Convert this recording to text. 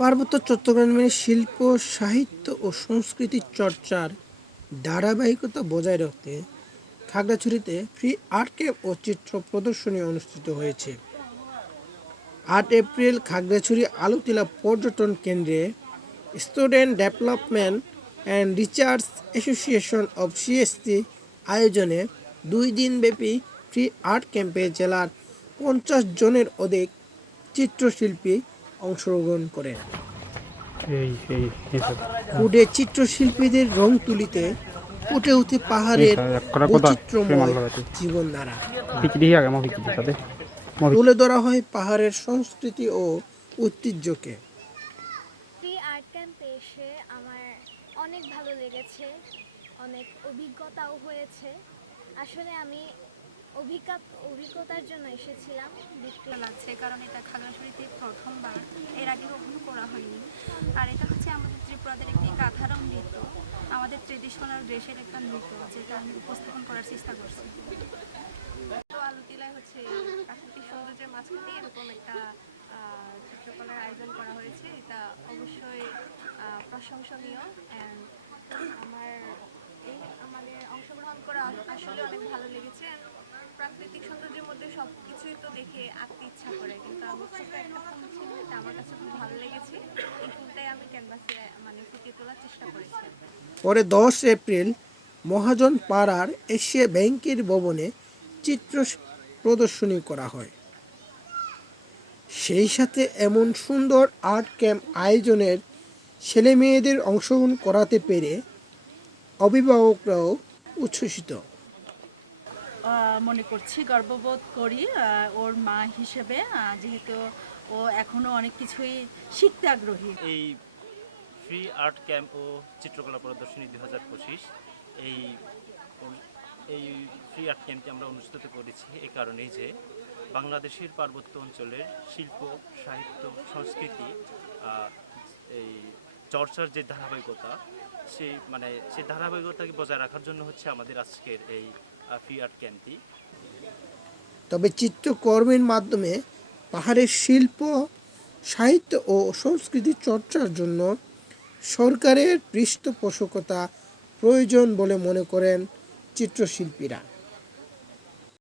পার্বত্য চট্টগ্রামের শিল্প, সাহিত্য ও সংস্কৃতি চর্চার ধারাবাহিকতা বজায় রাখতে খাগড়াছড়িতে ফ্রি আর্ট ক্যাম্প ও চিত্র প্রদর্শনী অনুষ্ঠিত হয়েছে। ৮ এপ্রিল খাগড়াছড়ি আলুতিলা পর্যটন কেন্দ্রে student development and research association of CSC আয়োজনে ২ দিনব্যাপী ফ্রি আর্ট ক্যাম্পে জেলার ৫০ জনের অধিক চিত্রশিল্পী অংশগ্রহণ করেন। ফুটে চিত্রশিল্পীদের রং তুলিতে ফুটে ওঠে পাহাড়ের বৈচিত্র্যময় জীবনধারা। তুলে ধরা হয় পাহাড়ের সংস্কৃতি ও ঐতিহ্যকে। ফ্রি আর্ট ক্যাম্পে এসে আমার অনেক ভালো লেগেছে, অনেক অভিজ্ঞতাও হয়েছে। আসলে আমি অভিজ্ঞতার জন্য এসেছিলাম। দেখতে লাগছে কারণ এটা খাগড়াছড়িতে প্রথমবার, এর আগে কখনো করা হয়নি। আর এটা হচ্ছে আমাদের ত্রিপুরাদের একটি কাঁথারং নৃত্য, আমাদের ট্রেডিশনাল ড্রেসের একটা নৃত্য, যেটা আমি উপস্থাপন করার চেষ্টা করছি। তো আলুতিলায় হচ্ছে প্রাকৃতিক সৌন্দর্যের মাঝখানে এরকম একটা চিত্রকলার আয়োজন করা হয়েছে। এটা অবশ্যই প্রশংসনীয়। অ্যান্ড আমাদের অংশগ্রহণ করা আসলে অনেক ভালো লেগেছে। প্রাকৃতিক সৌন্দর্যের মধ্যে সব কিছুই তো দেখে আঁকতে ইচ্ছা করে, কিন্তু আমি ছোটো একটা ফুল ছিল, এটা আমার কাছে খুব ভালো লেগেছে। এই ফুলটাই আমি ক্যানভাসে ফুটিয়ে তোলার চেষ্টা করেছি। পরে ১০ এপ্রিল মহাজন পাড়ার এশিয়া ব্যাংকের ভবনে চিত্র প্রদর্শনী করা হয়। সেই সাথে এমন সুন্দর আর্ট ক্যাম্প আয়োজনের ছেলেমেয়েদের অংশগ্রহণ করাতে পেরে অভিভাবকরাও উচ্ছ্বসিত। মনে করছি, গর্ববোধ করি ওর মা হিসেবে, যেহেতু ও এখনো অনেক কিছুই শিখতে আগ্রহী। এই ফ্রি আর্ট ক্যাম্প ও চিত্রকলা প্রদর্শনী ২০২৫ এই ফ্রি আর্ট ক্যাম্পটি আমরা অনুষ্ঠিত করেছি এই কারণেই যে বাংলাদেশের পার্বত্য অঞ্চলের শিল্প, সাহিত্য, সংস্কৃতি এই চর্চার যে ধারাবাহিকতা, সেই ধারাবাহিকতাকে বজায় রাখার জন্য হচ্ছে আমাদের আজকের এই ফ্রি আর্ট ক্যাম্পটি। তবে চিত্রকর্মের মাধ্যমে পাহাড়ের শিল্প, সাহিত্য ও সংস্কৃতি চর্চার জন্য সরকারের পৃষ্ঠপোষকতা প্রয়োজন বলে মনে করেন চিত্রশিল্পীরা।